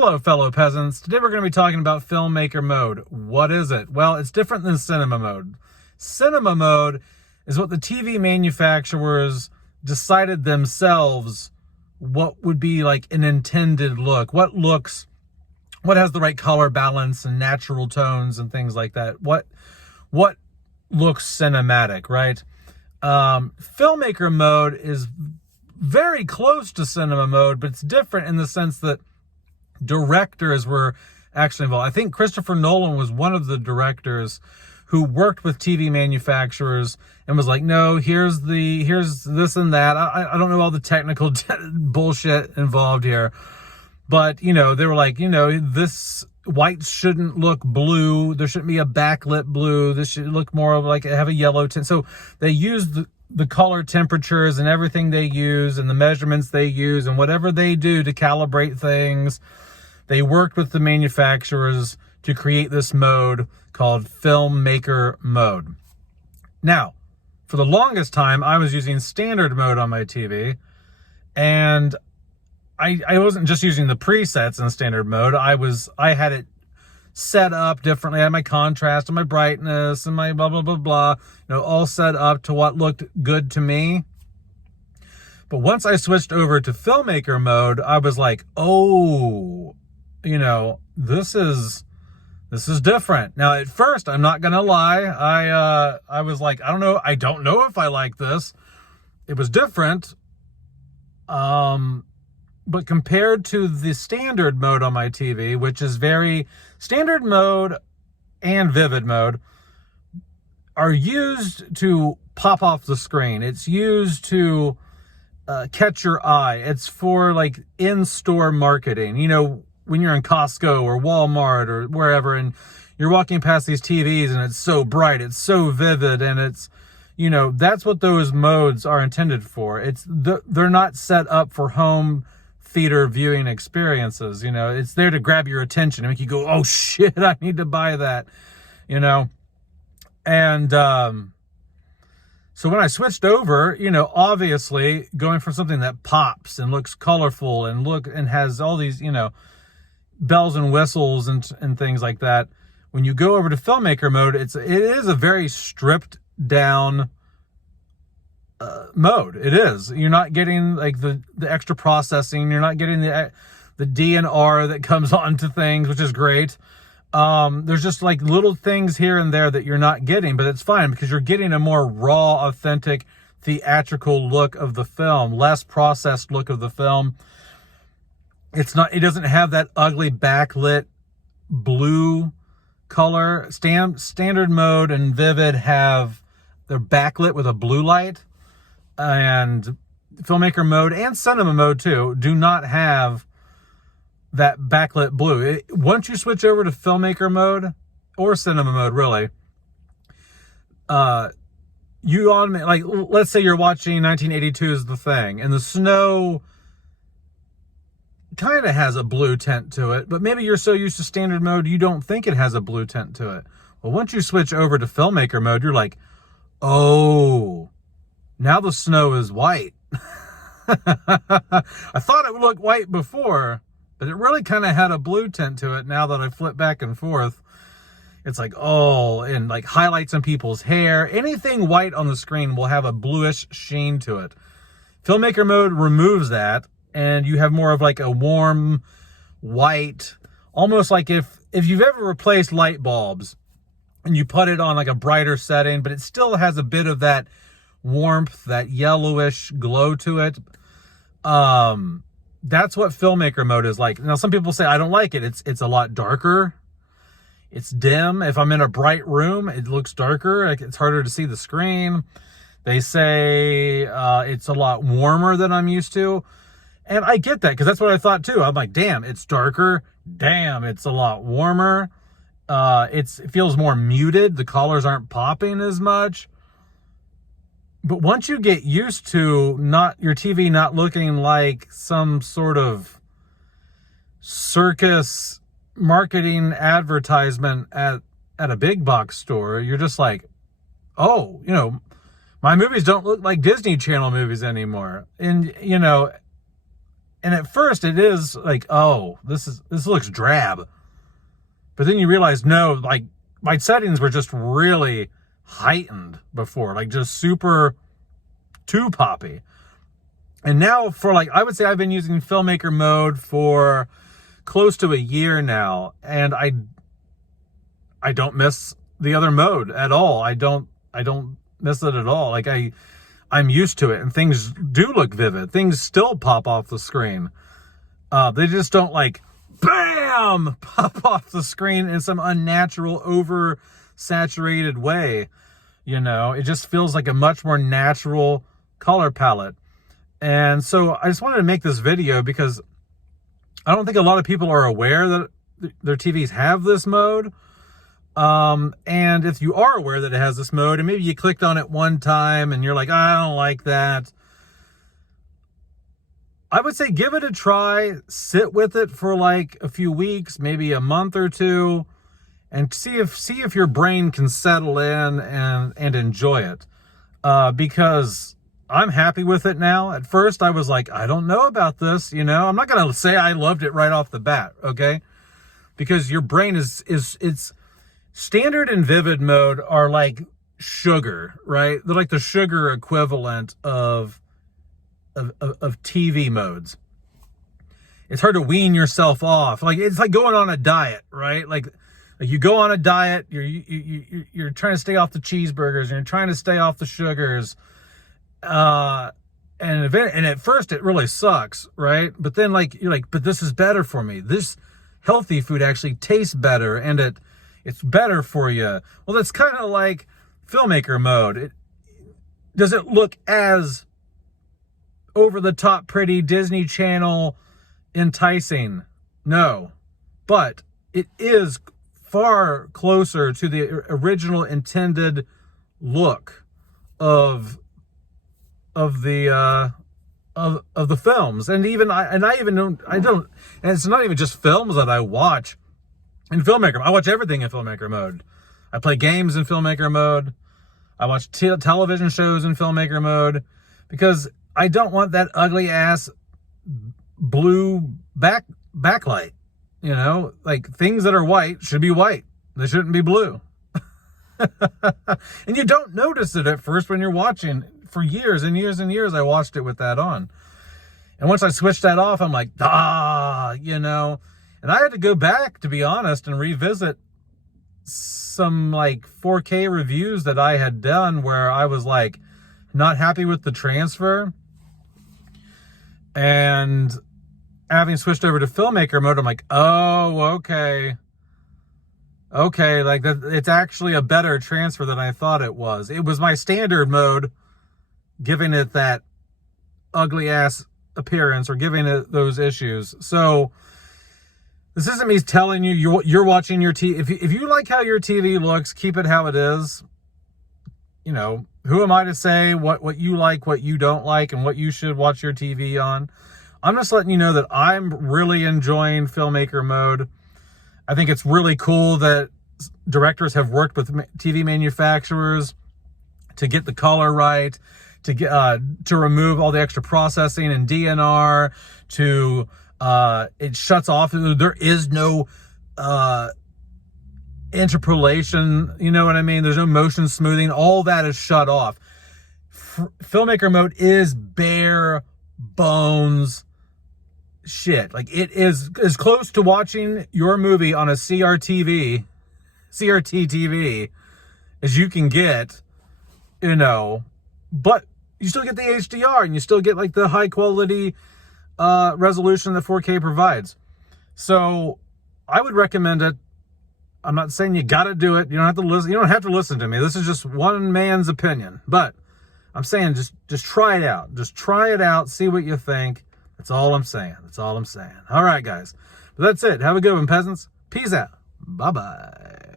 Hello, fellow peasants. Today we're going to be talking about Filmmaker Mode. What is it? Well, it's different than Cinema Mode. Cinema Mode is what the TV manufacturers decided themselves what would be like an intended look. What has the right color balance and natural tones and things like that. What looks cinematic, right? Filmmaker Mode is very close to Cinema Mode, but it's different in the sense that directors were actually involved. I think Christopher Nolan was one of the directors who worked with TV manufacturers and was like, no, here's this and that. I don't know all the technical bullshit involved here, but they were like, this white shouldn't look blue. There shouldn't be a backlit blue. This should look more of like have a yellow tint. So they used the color temperatures and everything they use and the measurements they use and whatever they do to calibrate things. They worked with the manufacturers to create this mode called Filmmaker Mode. Now, for the longest time, I was using standard mode on my TV, and I wasn't just using the presets in standard mode. I had it set up differently. I had my contrast and my brightness and my blah, blah, blah, blah, all set up to what looked good to me. But once I switched over to Filmmaker Mode, I was like, oh, this is different. Now, at first, I'm not going to lie. I was like, I don't know if I like this. It was different. But compared to the standard mode on my TV, which is standard mode and vivid mode are used to pop off the screen. It's used to catch your eye. It's for like in-store marketing. When you're in Costco or Walmart or wherever and you're walking past these TVs and it's so bright, it's so vivid, and it's, that's what those modes are intended for. They're not set up for home theater viewing experiences. It's there to grab your attention and make you go, oh shit, I need to buy that, and so when I switched over, obviously going from something that pops and looks colorful and has all these, bells and whistles and things like that, when you go over to Filmmaker Mode, it is a very stripped down mode. It is. You're not getting like the extra processing. You're not getting the DNR that comes onto things, which is great. There's just like little things here and there that you're not getting, but it's fine because you're getting a more raw, authentic, theatrical look of the film, less processed look of the film. It doesn't have that ugly backlit blue color. Standard mode and vivid they're backlit with a blue light, and Filmmaker Mode and Cinema Mode too do not have that backlit blue. Once you switch over to Filmmaker Mode or Cinema Mode, really, you automatically, like, let's say you're watching 1982's The Thing, and the snow kind of has a blue tint to it, but maybe you're so used to standard mode you don't think it has a blue tint to it. Well, once you switch over to Filmmaker Mode, you're like, oh, now the snow is white. I thought it would look white before, but it really kind of had a blue tint to it now that I flip back and forth. It's like, oh, and like highlights on people's hair. Anything white on the screen will have a bluish sheen to it. Filmmaker Mode removes that, and you have more of like a warm white, almost like if you've ever replaced light bulbs and you put it on like a brighter setting, but it still has a bit of that warmth, that yellowish glow to it. That's what Filmmaker Mode is like. Now, some people say, I don't like it. It's a lot darker. It's dim. If I'm in a bright room, it looks darker. It's harder to see the screen. They say it's a lot warmer than I'm used to. And I get that because that's what I thought too. I'm like, damn, it's darker. Damn, it's a lot warmer. It feels more muted. The colors aren't popping as much. But once you get used to your TV not looking like some sort of circus marketing advertisement at a big box store, you're just like, oh, my movies don't look like Disney Channel movies anymore. And, And at first it is like, oh, this looks drab. But then you realize, no, like my settings were just really heightened before, like just super too poppy. And now for like, I would say I've been using Filmmaker Mode for close to a year now, and I don't miss the other mode at all. I don't miss it at all. Like I'm used to it, and things do look vivid. Things still pop off the screen. They just don't like bam pop off the screen in some unnatural, oversaturated way. You know, it just feels like a much more natural color palette. And so I just wanted to make this video because I don't think a lot of people are aware that their TVs have this mode. And if you are aware that it has this mode, and maybe you clicked on it one time and you're like, I don't like that, I would say give it a try, sit with it for like a few weeks, maybe a month or two, and see if your brain can settle in and enjoy it. Because I'm happy with it now. At first I was like, I don't know about this, you know. I'm not going to say I loved it right off the bat, okay? Because your brain it's standard and vivid mode are like sugar, right? They're like the sugar equivalent of TV modes. It's hard to wean yourself off. Like it's like going on a diet, right? Like you go on a diet, you're trying to stay off the cheeseburgers, and you're trying to stay off the sugars. And at first it really sucks, right? But then like you're like, but this is better for me. This healthy food actually tastes better, and it's better for you. Well, that's kind of like Filmmaker Mode. Does it look as over the top pretty Disney Channel enticing? No, but it is far closer to the original intended look of the films. And even I don't, and it's not even just films that I watch in Filmmaker. I watch everything in Filmmaker Mode. I play games in Filmmaker Mode. I watch television shows in Filmmaker Mode, because I don't want that ugly ass blue backlight. You know, like things that are white should be white. They shouldn't be blue. And you don't notice it at first when you're watching. For years and years and years, I watched it with that on. And once I switched that off, I'm like, you know. And I had to go back, to be honest, and revisit some like 4K reviews that I had done where I was like not happy with the transfer. And having switched over to Filmmaker Mode, I'm like, oh, okay. Okay, like that, it's actually a better transfer than I thought it was. It was my standard mode giving it that ugly ass appearance, or giving it those issues. So this isn't me telling you you're watching your TV. If you like how your TV looks, keep it how it is. You know, who am I to say what you like, what you don't like, and what you should watch your TV on? I'm just letting you know that I'm really enjoying Filmmaker Mode. I think it's really cool that directors have worked with TV manufacturers to get the color right, to remove all the extra processing and DNR, it shuts off. There is no interpolation, you know what I mean? There's no motion smoothing. All that is shut off. Filmmaker Mode is bare bones shit. Like, it is as close to watching your movie on a CRT TV as you can get, you know, but you still get the HDR, and you still get like the high quality resolution that 4K provides. So I would recommend it. I'm not saying you got to do it. You don't have to listen. You don't have to listen to me. This is just one man's opinion, but I'm saying just try it out. Just try it out. See what you think. That's all I'm saying. That's all I'm saying. All right, guys. But that's it. Have a good one, peasants. Peace out. Bye-bye.